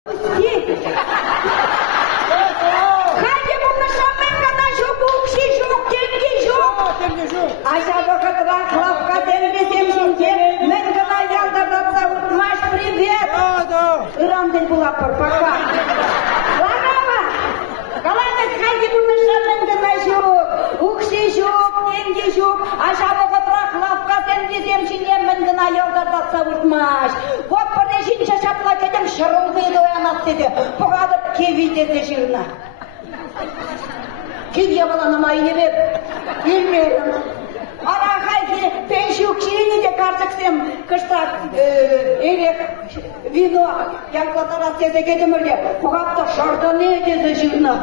Haide bună șomen că n-a jucat și joc, temge joc. Așa vă că trag clavca de învesem și înche, mencă n-a ial de dat să urmaș privet. Ram de la părpaca. La gama! Calaneți, haide bună șomen că n-a joc. Uc și joc, temge joc, așa vă că trag clavca de învesem și înche, mencă n-a ial de dat să urmaș. Вот подождите, сейчас платим шарулы до анастеде. Погада кевите зажирна. Кевья была на моей небе. Илмером. Ара хайди пенсию кшини де картексем кыштак эрек вино янклатарас тезе кетемирге. Погада шардане де зажирна.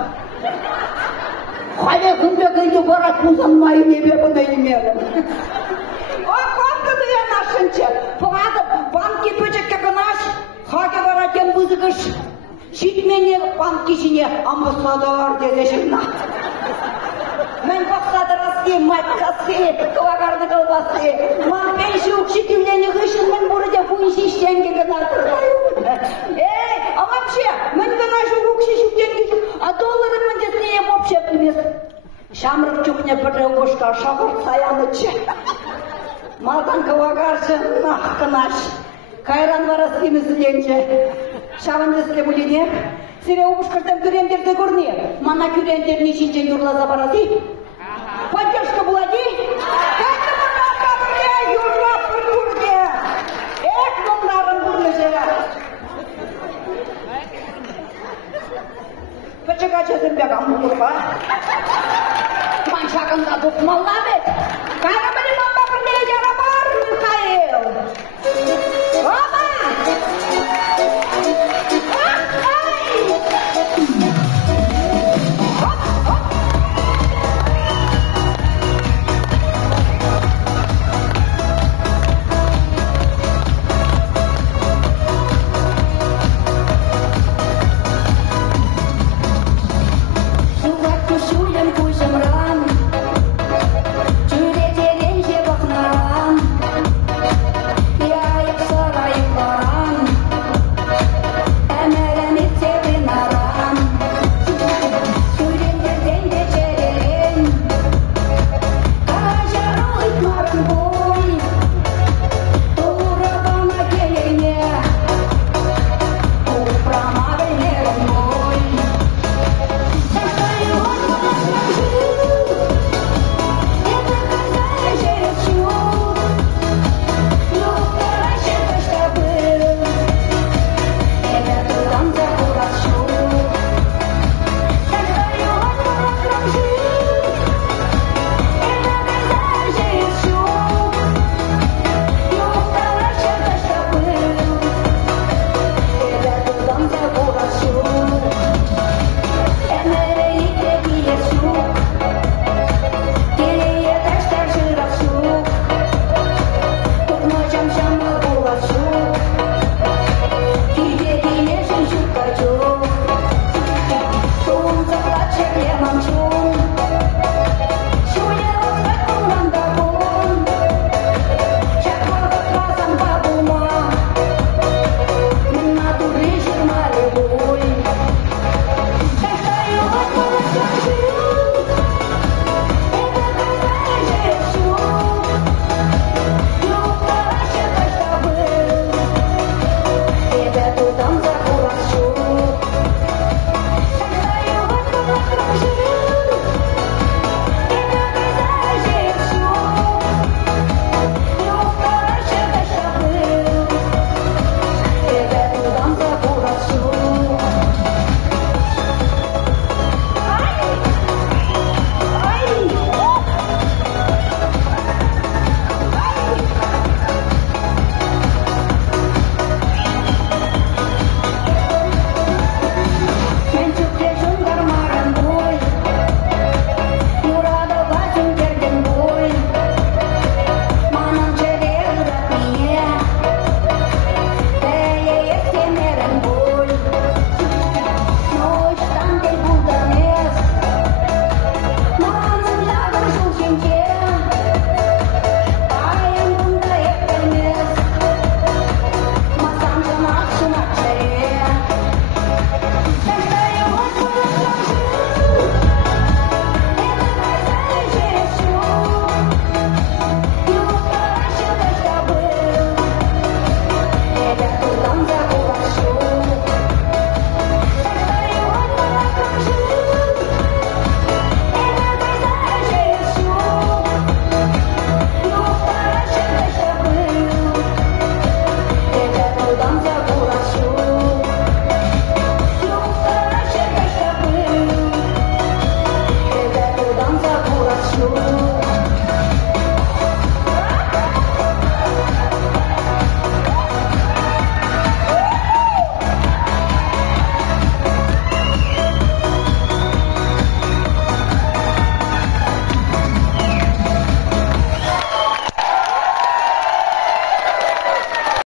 Хайде күнде күнде барат музан моей небе бына илмером. О, как ты я нашинче? Погада банки пөчекке кынаш, хаге баракен бузыгыш. Шитмене банки жіне амбасадор дедешімна. Мен бақсады Россия, мать Россия, калагарды колбасы. Ман пенсию шитімлені ғышын, мен бұрыде хуйши штенге гына тұрғай. Эй, а вообще, мен гына жугукши штенге жук, а доллары мен десіне вообще білмес. Шамрық чукне бірі ұшқа шағыр саянычы. Малдан кавагарчы, нахканаш. Кайран варасымыз ленче. Шаванды слебулине. Сире убушкартан күрендерді көрне. Мана күрендер нешінчен юрлаза барады. Поддержка булади. Кәді мұнарға бірге юрлап үрге. Эк мұнларын бұрны жера. Пачыға чөзімбек амбұрға. Маншағында бұқмалла бет. Кайран